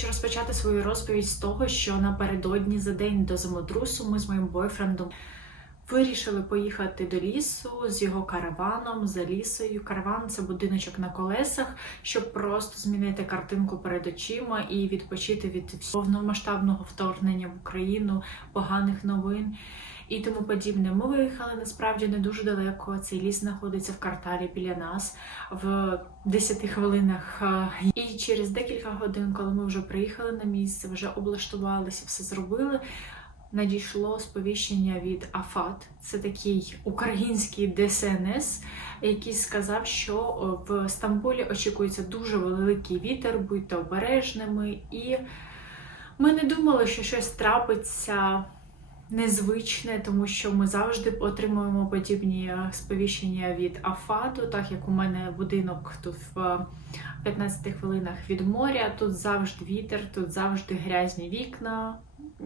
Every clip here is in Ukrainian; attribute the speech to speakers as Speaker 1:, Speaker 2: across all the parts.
Speaker 1: Хочу розпочати свою розповідь з того, що напередодні за день до землетрусу ми з моїм бойфрендом вирішили поїхати до лісу з його караваном за лісою. Караван це будиночок на колесах, щоб просто змінити картинку перед очима і відпочити від повномасштабного вторгнення в Україну, поганих новин. І тому подібне. Ми виїхали насправді не дуже далеко. Цей ліс знаходиться в кварталі біля нас в 10 хвилинах. І через декілька годин, коли ми вже приїхали на місце, вже облаштувалися, все зробили. Надійшло сповіщення від АФАТ, це такий український ДСНС, який сказав, що в Стамбулі очікується дуже великий вітер, будьте обережними. І ми не думали, що щось трапиться незвичне, тому що ми завжди отримуємо подібні е, сповіщення від Афату, так як у мене будинок тут в е, 15 хвилинах від моря. Тут завжди вітер, тут завжди грязні вікна,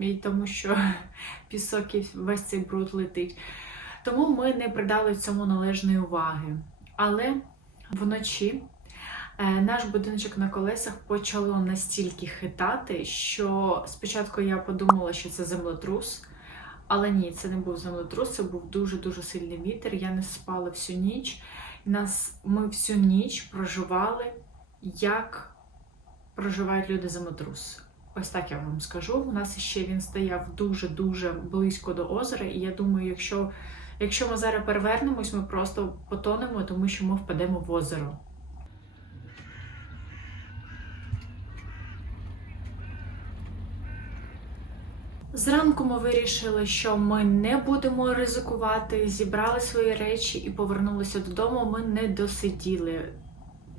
Speaker 1: і тому що пісок і весь цей бруд летить. Тому ми не придали цьому належної уваги. Але вночі е, наш будиночок на колесах почало настільки хитати, що спочатку я подумала, що це землетрус. Але ні, це не був землетрус, це був дуже-дуже сильний вітер. Я не спала всю ніч. Нас ми всю ніч проживали, як проживають люди землетрус. Ось так я вам скажу. У нас ще він стояв дуже-дуже близько до озера, і я думаю, якщо, якщо ми зараз перевернемось, ми просто потонемо, тому що ми впадемо в озеро. Зранку ми вирішили, що ми не будемо ризикувати, зібрали свої речі і повернулися додому. Ми не досиділи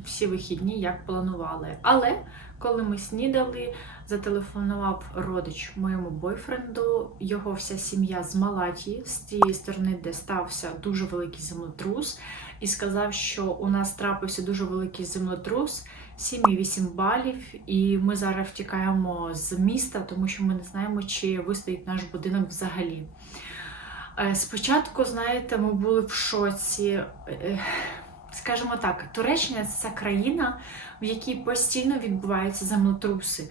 Speaker 1: всі вихідні, як планували. Але коли ми снідали, зателефонував родич моєму бойфренду, його вся сім'я з Малатії, з тієї сторони, де стався дуже великий землетрус, і сказав, що у нас трапився дуже великий землетрус. 7,8 балів, і ми зараз втікаємо з міста, тому що ми не знаємо, чи вистоїть наш будинок взагалі. Е, Спочатку, знаєте, ми були в шоці. Е, Скажімо так, Туреччина це країна, в якій постійно відбуваються землетруси.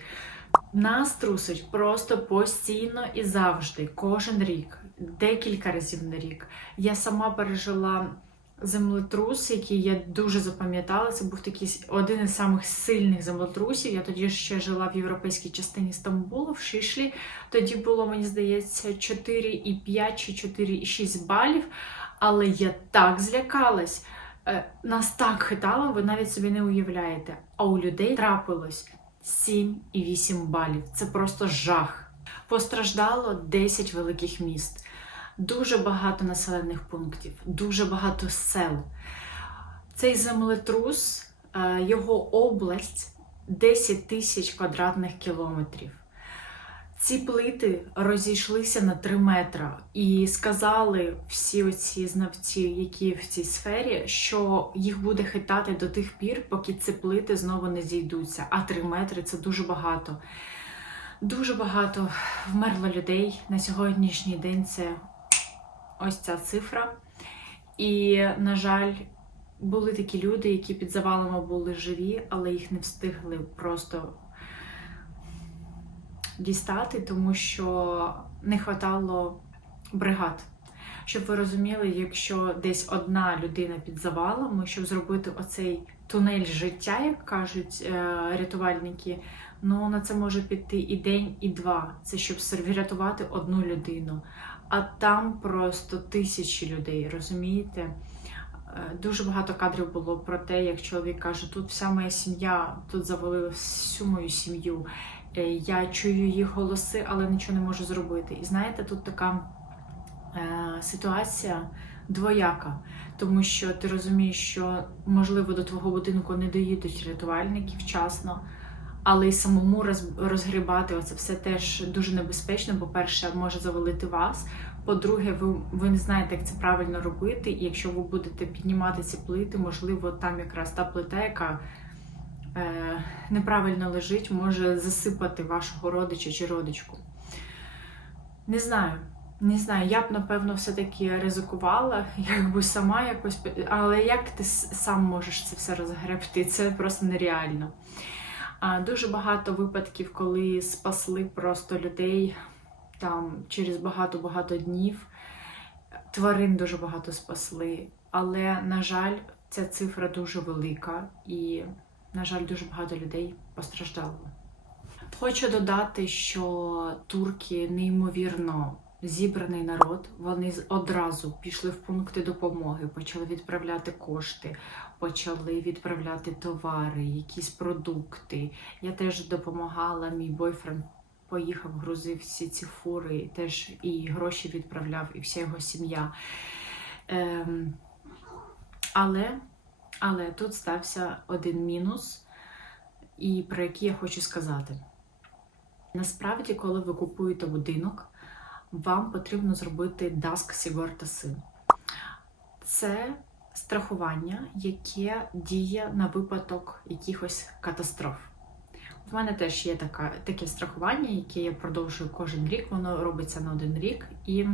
Speaker 1: Нас трусить просто постійно і завжди, кожен рік, декілька разів на рік. Я сама пережила землетрус, який я дуже запам'ятала. Це був такий один із самих сильних землетрусів. Я тоді ще жила в європейській частині Стамбулу, в Шишлі. Тоді було, мені здається, 4,5 чи 4,6 балів. Але я так злякалась. Е, Нас так хитало, ви навіть собі не уявляєте. А у людей трапилось 7,8 балів. Це просто жах. Постраждало 10 великих міст дуже багато населених пунктів, дуже багато сел. Цей землетрус, е, його область 10 тисяч квадратних кілометрів. Ці плити розійшлися на 3 метра, і сказали всі оці знавці, які в цій сфері, що їх буде хитати до тих пір, поки ці плити знову не зійдуться. А 3 метри це дуже багато. Дуже багато вмерло людей на сьогоднішній день. Це ось ця цифра. І, на жаль, були такі люди, які під завалами були живі, але їх не встигли просто дістати, тому що не хватало бригад. Щоб ви розуміли, якщо десь одна людина під завалами, щоб зробити оцей тунель життя, як кажуть е, рятувальники, ну на це може піти і день, і два. Це щоб врятувати одну людину. А там просто тисячі людей, розумієте? Е, Дуже багато кадрів було про те, як чоловік каже, тут вся моя сім'я, тут завалили всю мою сім'ю. Е, Я чую їх голоси, але нічого не можу зробити. І знаєте, тут така е, ситуація двояка, тому що ти розумієш, що можливо до твого будинку не доїдуть рятувальники вчасно, але й самому розгрібати оце все теж дуже небезпечно. По-перше, може завалити вас. По-друге, ви, ви не знаєте, як це правильно робити, і якщо ви будете піднімати ці плити, можливо, там якраз та плита, яка е, неправильно лежить, може засипати вашого родича чи родичку. Не знаю. Не знаю, я б напевно все-таки ризикувала, якби сама якось. Але як ти сам можеш це все розгребти? Це просто нереально. Дуже багато випадків, коли спасли просто людей там через багато-багато днів. Тварин дуже багато спасли. Але, на жаль, ця цифра дуже велика і, на жаль, дуже багато людей постраждало. Хочу додати, що турки неймовірно зібраний народ. Вони одразу пішли в пункти допомоги, почали відправляти кошти, почали відправляти товари, якісь продукти. Я теж допомагала. Мій бойфренд поїхав, грузив всі ці фури, і теж і гроші відправляв, і вся його сім'я. Ем, але, але тут стався один мінус, і про який я хочу сказати. Насправді, коли ви купуєте будинок, вам потрібно зробити Sigorta Sin. Це страхування, яке діє на випадок якихось катастроф. У мене теж є така, таке страхування, яке я продовжую кожен рік, воно робиться на один рік. І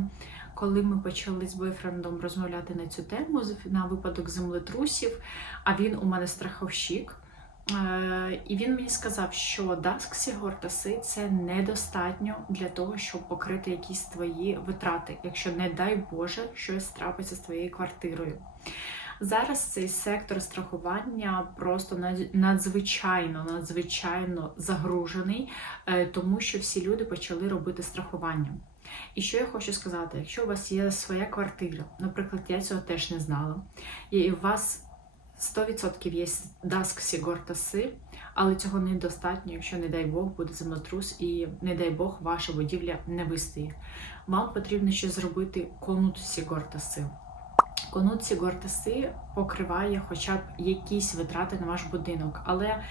Speaker 1: коли ми почали з бойфрендом розмовляти на цю тему на випадок землетрусів, а він у мене страховщик. Е, І він мені сказав, що Sigorta це недостатньо для того, щоб покрити якісь твої витрати, якщо, не дай Боже, щось трапиться з твоєю квартирою. Зараз цей сектор страхування просто надзвичайно, надзвичайно загружений, е, тому що всі люди почали робити страхування. І що я хочу сказати, якщо у вас є своя квартира, наприклад, я цього теж не знала, і у вас 100% є Dask Sigorta Си, але цього недостатньо, якщо, не дай Бог, буде землетрус і, не дай Бог, ваша будівля не вистоїть. Вам потрібно ще зробити конут Sigorta Си. Конут Sigorta Си покриває хоча б якісь витрати на ваш будинок, але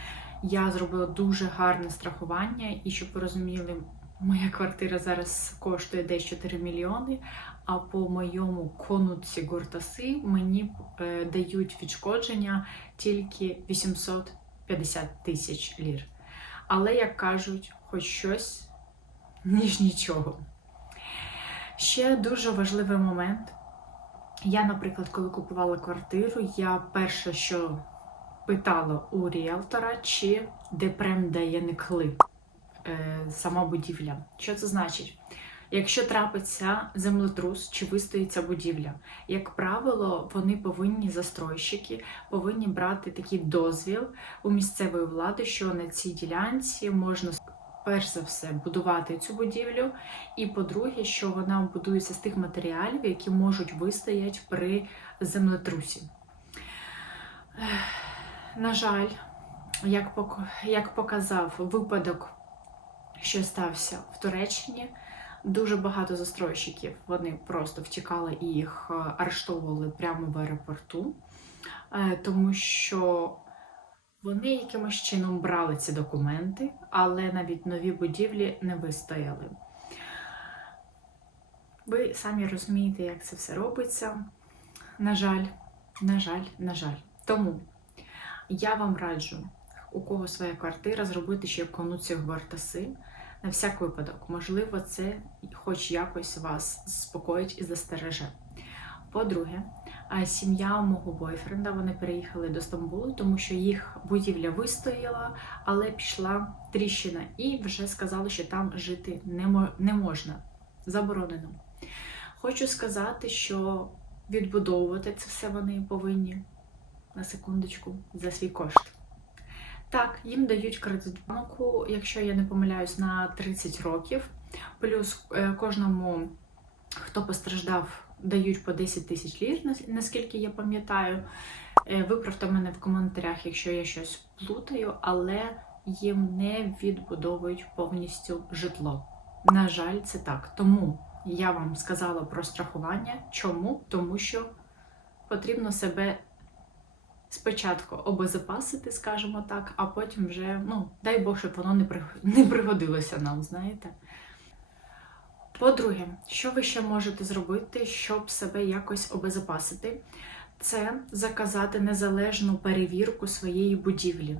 Speaker 1: я зробила дуже гарне страхування, і щоб ви розуміли, моя квартира зараз коштує десь 4 мільйони, а по моєму конут Sigorta Си мені е, дають відшкодження тільки 850 тисяч лір. Але, як кажуть, хоч щось, ніж нічого. Ще дуже важливий момент. Я, наприклад, коли купувала квартиру, я перше, що питала у ріелтора, чи депрем дає никли е, сама будівля. Що це значить? Якщо трапиться землетрус чи вистоїться будівля, як правило, вони повинні застройщики повинні брати такий дозвіл у місцевої влади, що на цій ділянці можна перш за все будувати цю будівлю, і по-друге, що вона будується з тих матеріалів, які можуть вистояти при землетрусі. На жаль, як показав випадок, що стався в Туреччині, дуже багато застройщиків вони просто втікали і їх е, арештовували прямо в аеропорту, е, тому що вони якимось чином брали ці документи, але навіть нові будівлі не вистояли. Ви самі розумієте, як це все робиться. На жаль, на жаль, на жаль. Тому я вам раджу, у кого своя квартира, зробити ще конуцію гвартаси на всяк випадок. Можливо, це хоч якось вас заспокоїть і застереже. По-друге, сім'я мого бойфренда вони переїхали до Стамбулу, тому що їх будівля вистояла, але пішла тріщина, і вже сказали, що там жити не можна. Заборонено. Хочу сказати, що відбудовувати це все вони повинні на секундочку за свій кошт. Так, їм дають кредит банку, якщо я не помиляюсь, на 30 років. Плюс е, кожному, хто постраждав, дають по 10 тисяч лір, наскільки я пам'ятаю. Е, Виправте мене в коментарях, якщо я щось плутаю, але їм не відбудовують повністю житло. На жаль, це так. Тому я вам сказала про страхування. Чому? Тому що потрібно себе спочатку обезопасити, скажімо так, а потім вже, ну, дай Бог, щоб воно не, при... не пригодилося нам, знаєте. По-друге, що ви ще можете зробити, щоб себе якось обезопасити? Це заказати незалежну перевірку своєї будівлі.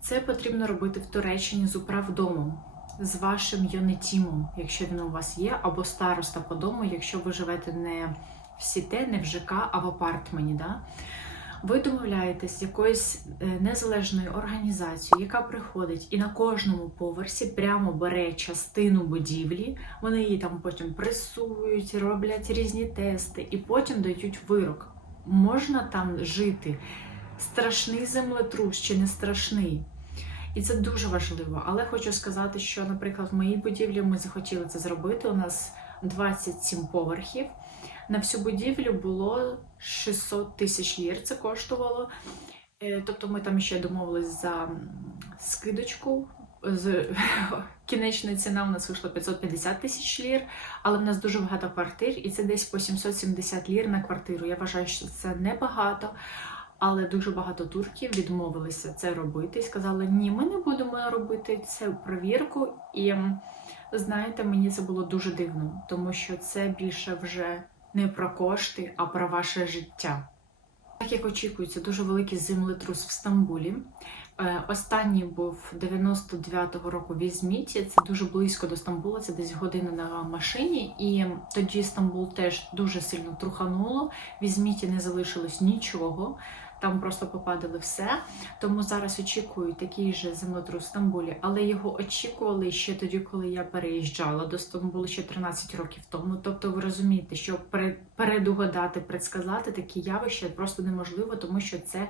Speaker 1: Це потрібно робити в Туреччині з управдомом, з вашим йонетімом, якщо він у вас є, або староста по дому, якщо ви живете не в сіте, не в ЖК, а в апартмені. Да? Ви домовляєтесь з якоюсь е, незалежною організацією, яка приходить і на кожному поверсі прямо бере частину будівлі, вони її там потім пресують, роблять різні тести і потім дають вирок. Можна там жити страшний землетрус чи не страшний. І це дуже важливо. Але хочу сказати, що, наприклад, в моїй будівлі ми захотіли це зробити. У нас 27 поверхів. На всю будівлю було 600 тисяч лір. Це коштувало. Е, Тобто ми там ще домовились за скидочку. Кінечна ціна у нас вийшла 550 тисяч лір, але в нас дуже багато квартир, і це десь по 770 лір на квартиру. Я вважаю, що це небагато. Але дуже багато турків відмовилися це робити і сказали: ні, ми не будемо робити цю перевірку. І знаєте, мені це було дуже дивно, тому що це більше вже не про кошти, а про ваше життя. Так як очікується, дуже великий землетрус в Стамбулі. Е, Останній був 99-го року в Ізміті. Це дуже близько до Стамбула, це десь година на машині. І тоді Стамбул теж дуже сильно трухануло. В Ізміті не залишилось нічого. Там просто попадали все. Тому зараз очікують такий же землетрус в Стамбулі, але його очікували ще тоді, коли я переїжджала до Стамбулу ще 13 років тому. Тобто, ви розумієте, що передугадати, предсказати такі явища просто неможливо, тому що це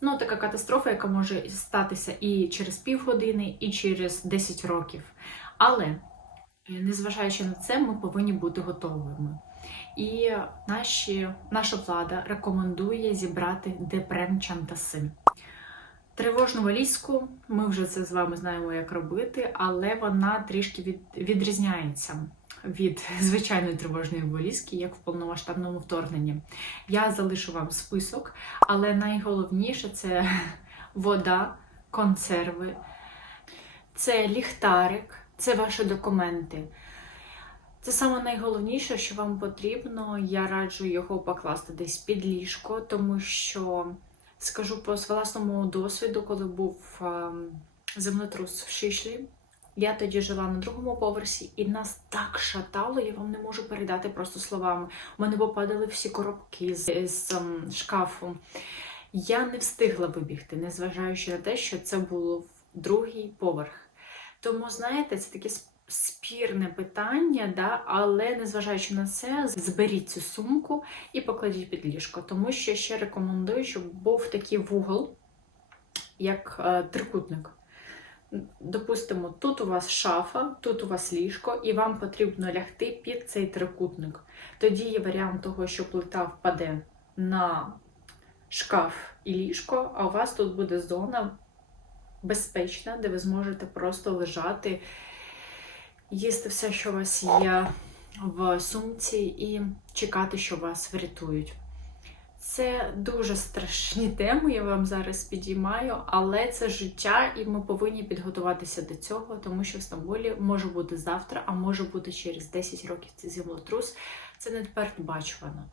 Speaker 1: ну, така катастрофа, яка може статися і через півгодини, і через 10 років. Але е, незважаючи на це, ми повинні бути готовими. І наші, наша влада рекомендує зібрати депрем чантаси. Тривожну валізку, ми вже це з вами знаємо, як робити, але вона трішки від, відрізняється від звичайної тривожної валізки, як в повномасштабному вторгненні. Я залишу вам список, але найголовніше це вода, консерви, це ліхтарик, це ваші документи. Це саме найголовніше, що вам потрібно. Я раджу його покласти десь під ліжко, тому що скажу по власному досвіду, коли був ем, землетрус в Шишлі. Я тоді жила на другому поверсі, і нас так шатало, я вам не можу передати просто словами. У мене попадали всі коробки з, з ем, шкафу. Я не встигла вибігти, незважаючи на те, що це було другий поверх. Тому, знаєте, це таке сп- спірне питання, да? але незважаючи на це, зберіть цю сумку і покладіть під ліжко. Тому що ще рекомендую, щоб був такий вугол, як е, трикутник. Допустимо, тут у вас шафа, тут у вас ліжко, і вам потрібно лягти під цей трикутник. Тоді є варіант того, що плита впаде на шкаф і ліжко, а у вас тут буде зона безпечна, де ви зможете просто лежати, їсти все, що у вас є в сумці, і чекати, що вас врятують. Це дуже страшні теми, я вам зараз підіймаю, але це життя, і ми повинні підготуватися до цього, тому що в Стамбулі може бути завтра, а може бути через 10 років цей землетрус. Це не передбачувано.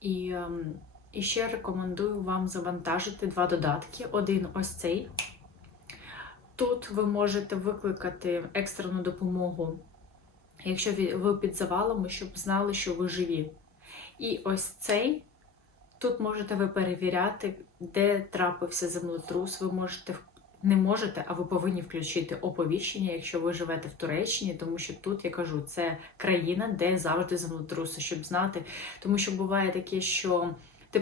Speaker 1: І, ем, і ще рекомендую вам завантажити два додатки. Один ось цей. Тут ви можете викликати екстрену допомогу, якщо ви під завалами, щоб знали, що ви живі. І ось цей. Тут можете ви перевіряти, де трапився землетрус. Ви можете не можете, а ви повинні включити оповіщення, якщо ви живете в Туреччині, тому що тут я кажу, це країна, де завжди землетруси, щоб знати. Тому що буває таке, що ти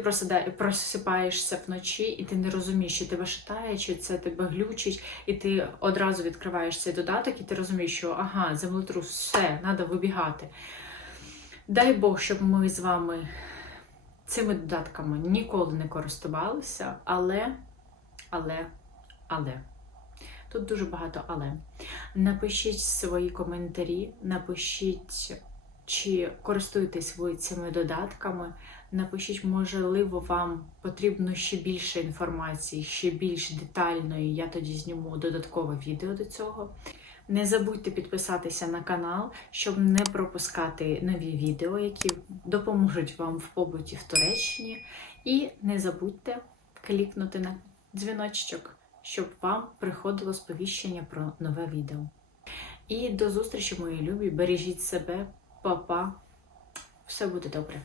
Speaker 1: просипаєшся вночі, і ти не розумієш, чи тебе шатає, чи це тебе глючить, і ти одразу відкриваєш цей додаток, і ти розумієш, що ага, землетрус, все, треба вибігати. Дай Бог, щоб ми з вами цими додатками ніколи не користувалися, але, але, але. Тут дуже багато але. Напишіть свої коментарі, напишіть, чи користуєтесь ви цими додатками. Напишіть, можливо, вам потрібно ще більше інформації, ще більш детальної. Я тоді зніму додаткове відео до цього. Не забудьте підписатися на канал, щоб не пропускати нові відео, які допоможуть вам в побуті в Туреччині. І не забудьте клікнути на дзвіночок, щоб вам приходило сповіщення про нове відео. І до зустрічі, мої любі! Бережіть себе, па-па! Все буде добре.